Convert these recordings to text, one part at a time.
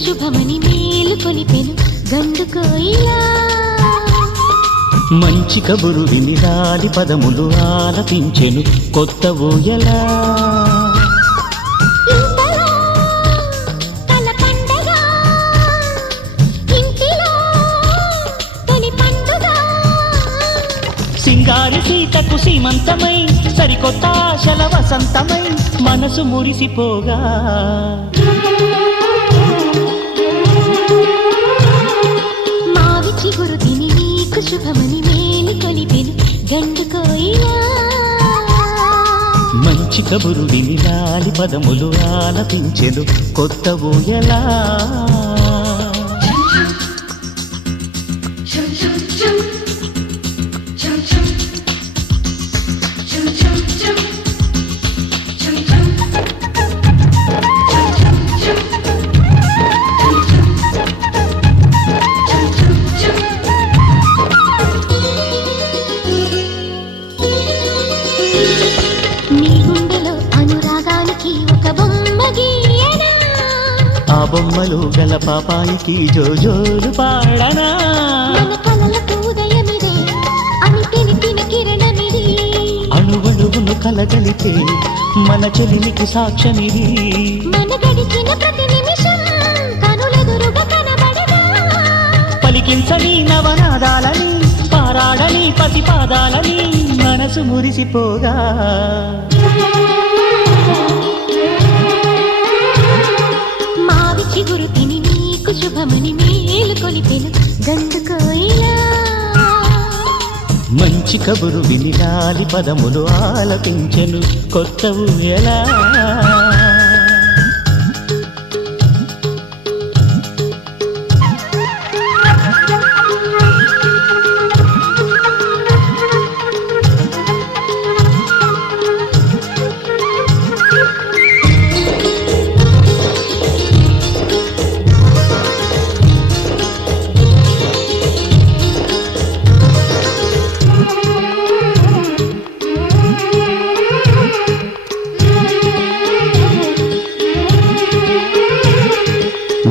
శుభమని మేలు కొలిపెను గండు కోయిలా మంచి కబురు విని రాలి పదములు ఆలపించెను కొత్త ఊయలా సింగారి సీతకు సీమంతమై సరికొత్త ఆశల వసంతమై మనసు మురిసిపోగా చిగురు తిని నీకు శుభమని మేలు కొలిపెను గండు కోయిలా మంచి కబురు విని లాలి పదములు ఆలపించెను కొత్త ఊయలా ఆ బొమ్మలు గల పాపాయికి జోజోలు పాడనా మన కలలకు ఉదయమిదే అని తెలిపిన కిరణమిది అణువణువును కలగలితే మన చెలిమికి సాక్ష్యమిది మన గడిచిన ప్రతి నిమిషం కనులెదురుగా కనబడగా పలికించని నవనాదాలని పారాడని పసిపాదాలని మనసు మురిసిపోగా చిగురు తిని నీకు శుభమని మేలు కొలిపెను గండు కోయిలా మంచి కబురు విని లాలి పదములు ఆలపించెను కొత్త ఊయలా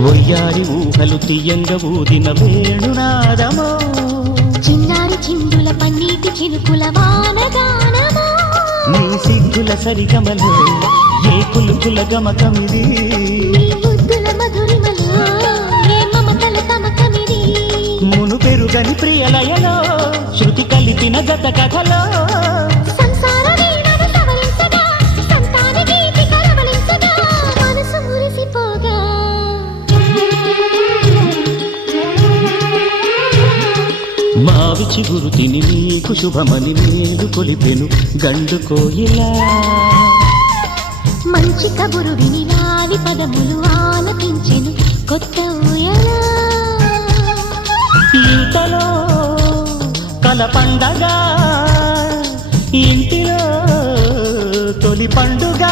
ఒయ్యారి ఊహలు తీయంగ ఊదిన వేణునాదమో చిన్నారి చిందుల పన్నీటి చినుకుల వానగానమో నీ సిగ్గుల సరిగమలో ఏ కులుకుల గమకమిది నీ బుద్ధుల మధురిమలో ఏ మమతల తమకమిది మును పెరుగని ప్రియలయలో శృతి కలిపిన గత కథలో మావి చిగురు తిని నీకు శుభమని మేలు కొలిపెను గండు కోయిలా మంచి కబురు విని లాలి పదములు ఆలపించెను కొత్త ఊయలా ఇంతలో కల పండగ ఇంటిలో తొలి పండుగ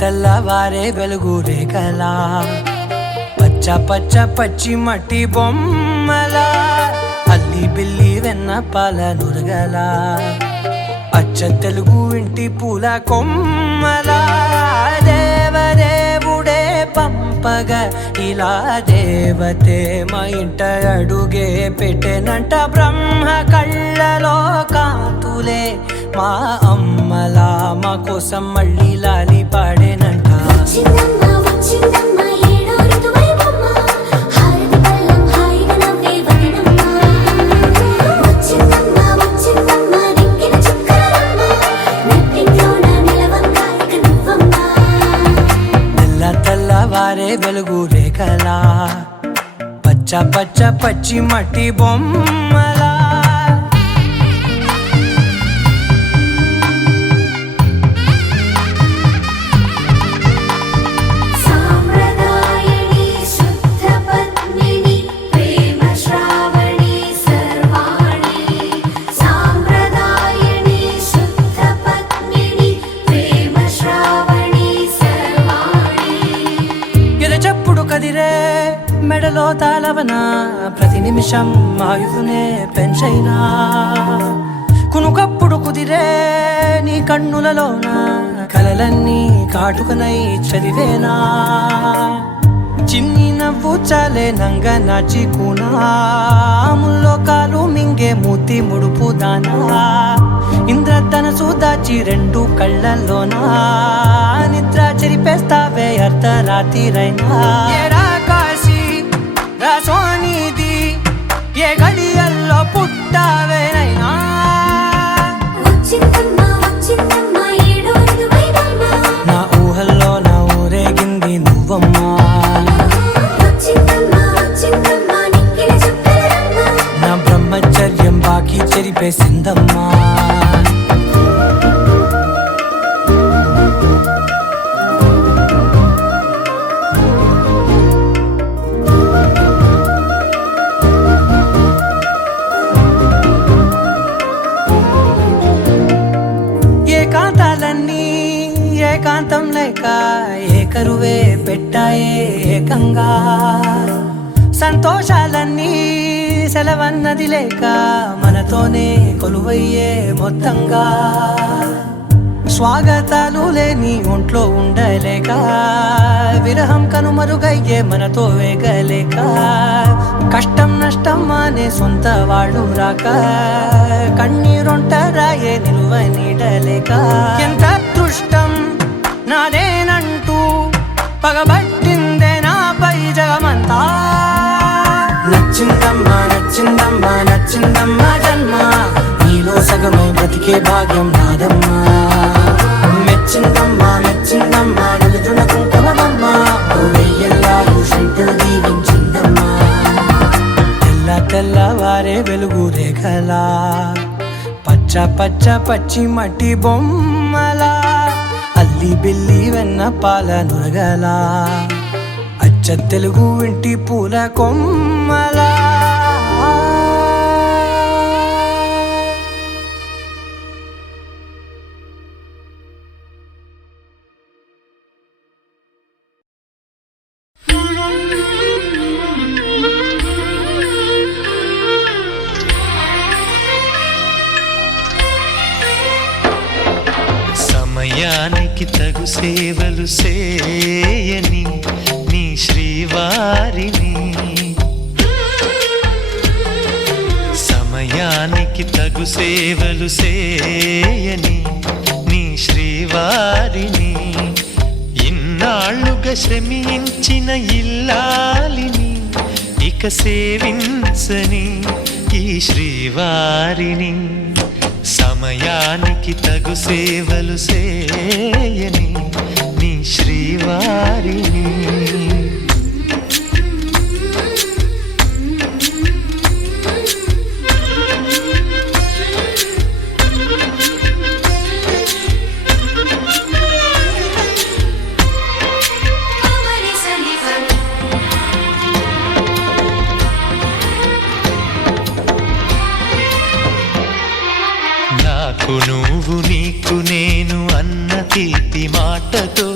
తెల్లవారే వెలుగు రేఖలా పచ్చ పచ్చ పచ్చి మట్టి బొమ్మలా అల్లి బిల్లి వెన్న పాల నురగలా అచ్చ తెలుగు ఇంటి పూల కొమ్మలా దేవదేవుడే పంపగా ఇలా దేవతే మా ఇంట అడుగే పెట్టెనంట బ్రహ్మ కళ్ళలో కాంతుల రావులే మా అమ్మలా మా కోసం మళ్ళీ లాలి పాడేనంట. వచ్చిందమ్మ వచ్చిందమ్మ ఏడో ఋతువైవమ్మ హారతి పళ్ళం హాయిగా నవ్వే వదనమ్మ. వచ్చిందమ్మ వచ్చిందమ్మ నెక్కిన చుక్కలమ్మ నెట్టింట్లోన నిలవంగా ఇక నువ్వమ్మ. తెల్ల తెల్లవారే వెలుగు రేఖలా పచ్చ పచ్చ పచ్చి మట్టి బొమ్మలా. సాంప్రదాయని శుద్ధ పద్మిని ప్రేమ శ్రావణి సర్వాణి. సాంప్రదాయని శుద్ధ పద్మిని ప్రేమ శ్రావణి సర్వాణి. ఎరచప్పుడు కదిరే మెడలో తాళవన ప్రతి నిమిషం ఆయుధునే పెంచైనా. కునుకప్పుడు కుదిరే నీ కన్నులలోన కలలన్నీ కాటుకనై చదివేనా. చిన్ని నవ్వు చాలే నంగ నాచి కూనాముల్లో కాలు మింగే మూతి ముడుపు దానా. ఇంద్రధనసు దాచి రెండు కళ్ళల్లోనా నిద్ర చెరిపేస్తావే అర్ధరాత్రిరైనా. ఏరా కాశీ రాసోనిది ఏ గడియల్లో పుట్టావేనైనా. వచ్చిందమ్మ వచ్చిందమ్మ ఏడో ఋతువైవమ్మ నా ఊహల్లో నా ఊరేగింది నువ్వమ్మా. వచ్చిందమ్మ వచ్చిందమ్మ నెక్కిన చుక్కలమ్మ. నా బ్రహ్మచర్యం బాకీ చెరిపేసిందమ్మా. ఏకాంతాలన్నీ ఏకాంతం లేక ఏకరువే పెట్టాయే ఏకంగా. సంతోషాలన్నీ సెలవన్నది లేక మనతోనే కొలువయ్యే మొత్తంగా. స్వాగతాలు లేని ఒంట్లో ఉండలేక విరహం కనుమరుగయ్యే మనతో వేగలేక. కష్టం నష్టం అనే సొంత వాళ్ళు రాక కన్నీరొంటరాయే నిలువ నీడలేక. ఎంత అదృష్టం నాదేనంటూ పగబట్టిందే నాపై జగమంతా. నచ్చిందమ్మా నచ్చిందమ్మా నచ్చిందమ్మా జన్మ నీలో సగమై బ్రతికే భాగ్యం నాదమ్మా. మెచ్చిందమ్మా మెచ్చిందమ్మా నిలుచున కుంకుమమ్మా వెయ్యల్లాలు శంకులు దీవించిందమ్మా. తెల్ల తెల్లవారే వెలుగు రేఖలా పచ్చ పచ్చ పచ్చి మట్టి బొమ్మలా. అల్లి బిల్లి వెన్న పాల నురగలా అచ్చ తెలుగు ఇంటి పూల కొమ్మలా. సమయానికి తగు సేవలు సేయని నీ శ్రీవారిని. సమయానికి తగు సేవలు సేయని నీ శ్రీవారిని. ఇన్నాళ్ళుగా శ్రమించిన ఇల్లాలిని ఇక సేవించని ఈ శ్రీవారిని. సమయానికి తగు సేవలు సేయని నీ శ్రీవారిని. నాకు నువ్వు నీకు నేను అన్న తీపి మాటతో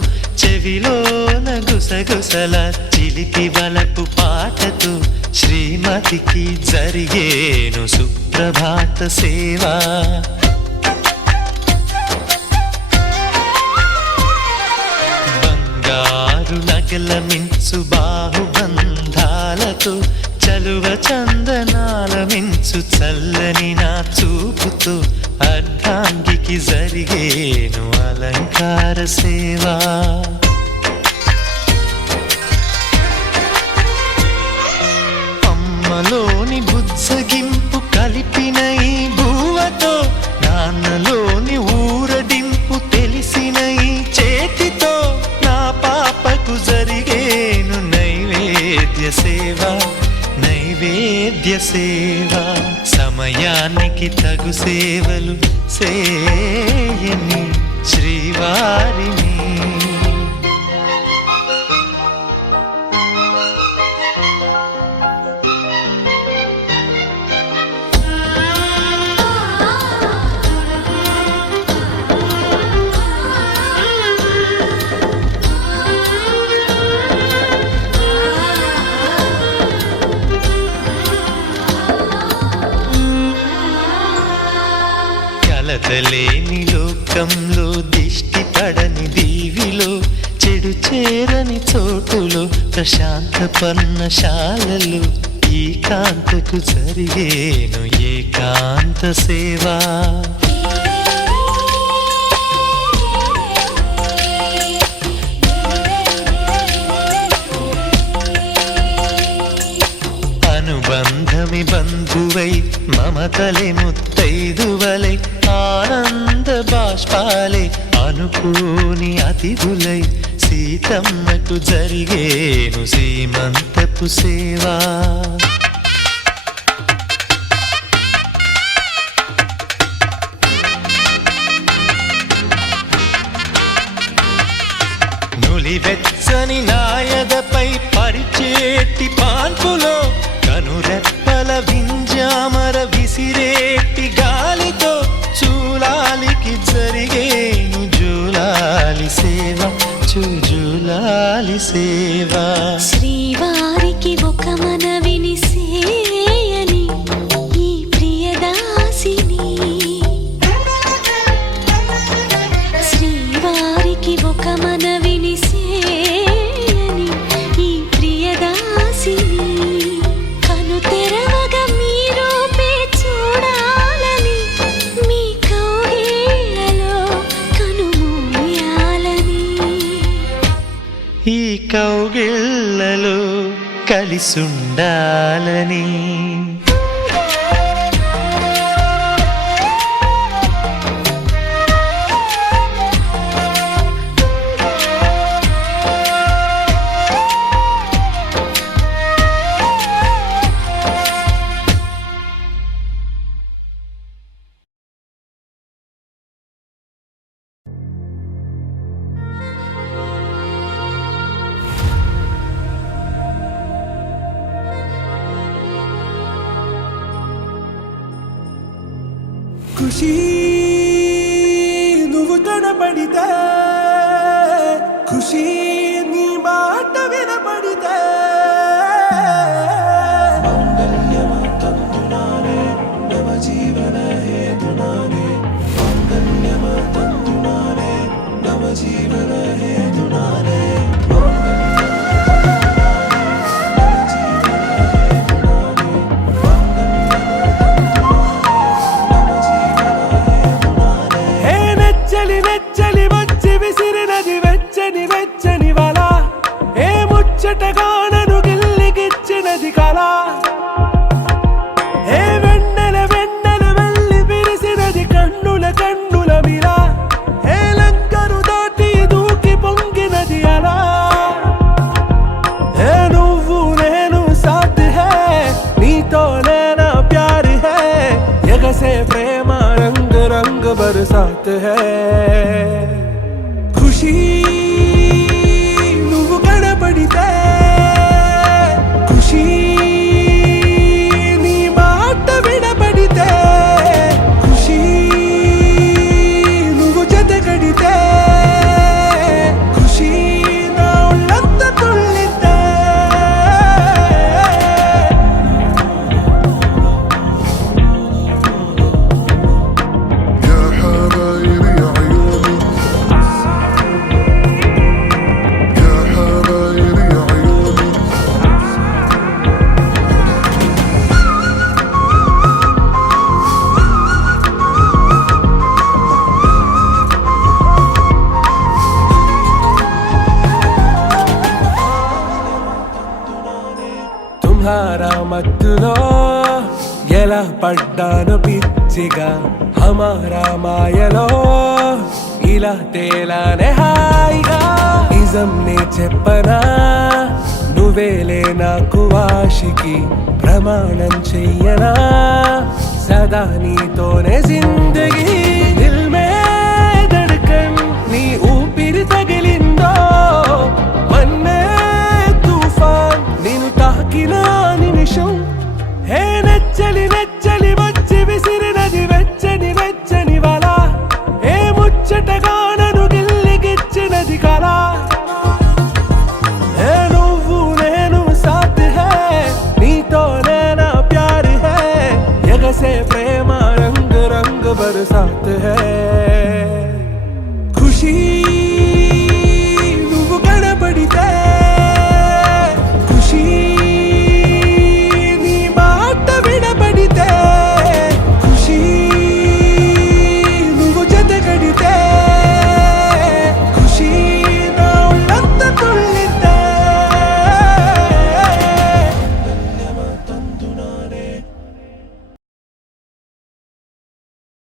చెవిలోన గుసగుసల చిలిపి వలపు పాటతో శ్రీమతికి జరిగేను సుప్రభాత సేవా. బంగారు నగల మించు బాహుబంధాలతో చలువ చందనాల మించు చల్లని నా చూపుతో అర్ధాంగికి జరిగేను అలంకార సేవా. అమ్మలోని బుజ్జగింపు కలిపిన ఈ భూవతో నాన్నలోని ఊరడింపు తెలిసిన ఈ చేతితో నా పాపకు జరిగేను నైవేద్య సేవ నైవేద్య సేవ. సమయానికి తగు సేవలు సేయని శ్రీవారిని. కలతలేని లోకంలో దిష్టి పడని దీవిలో చెడు చేరని చోటులో ప్రశాంత పర్ణశాలలో ఈ కాంతకు జరిగేను ఏకాంత సేవా. అనుబంధమి బంధువై మమతలే ముత్తైదువలై ఆనంద బాష్పాలే అనుకోని అతిథులై సీతమ్మకు జరిగేను సీమంతపు సేవా. నులివెచ్చని నాయదపై పరిచేటి పాన్పులో కనురెప్పల వింజామర విసిరేటి గాలితో చూలాలికి జరిగేను జూలాలి సేవ జూలాలి సేవ. శ్రీవారికి ఒక మనవిని సేయని ఈ ప్రియదాసిని. శ్రీవారికి ఒక మనవిని సేయని ఈ ప్రియదాసిని. కను తెరవగా మీ రూపే చూడాలని మీ కౌగిళ్ళలో కనుమూయాలని. ఈ కౌగిళ్ళలో కలిసుండాలని. ఖుషీ నువ్వు కనబడితే, ఖుషీ నీ మాట వినబడితే, మంగళ్యమతంతునానే నవ జీవన హేతునానే, మంగళ్యమతంతునానే నవ జీవన హేతునానే. ముచ్చటగానను గిల్లిగిచ్చినది కళ, ఏ వెన్నెల వెన్నెల వెళ్ళి విరిసినది కన్నుల కన్నుల మిలా, ఏ లంకరు దాటి దూకి పొంగినది అలా. ఏ నువ్వు నేను సాథ్ హై, నీతోనే నా ప్యార్ హై, ఎగసే ప్రేమ రంగ్ రంగ్ బరసాత్ హై. ఖుషీ నువ్వు కనబడితే, ఖుషీ నీ మాట వినబడితే, ఖుషీ నువ్వు జతగడితే, ఖుషీ నా ఒళ్ళంత తుళ్ళితే. يا حبايبي عيوني ఎలా పడ్డాను పిచ్చిగా హమారా మాయలో ఇలా తేలానే హాయిగా నిజం నే చెప్పనా నువ్వేలే నాకు ఆశికి ప్రమాణం చెయ్యనా సదా నీతోనే జిందగీ దిల్ మే ధడ్కన్ నీ ఊపిరి తగిలిందో మన్నే తుఫాన్ నేను తాకిన నిమిషం హే నెచ్చలి నెచ్చలి వచ్చి విసిరినది వెచ్చని వెచ్చని వల ఏ ముచ్చటగా నన్ను గిల్లిగిచ్చినది కళ ఏ నువ్వు నేను సాత్ హై నీతోనే నా ప్యార్ హై ఎగసే ప్రేమ రంగ్ రంగ్ బరసాత్ హై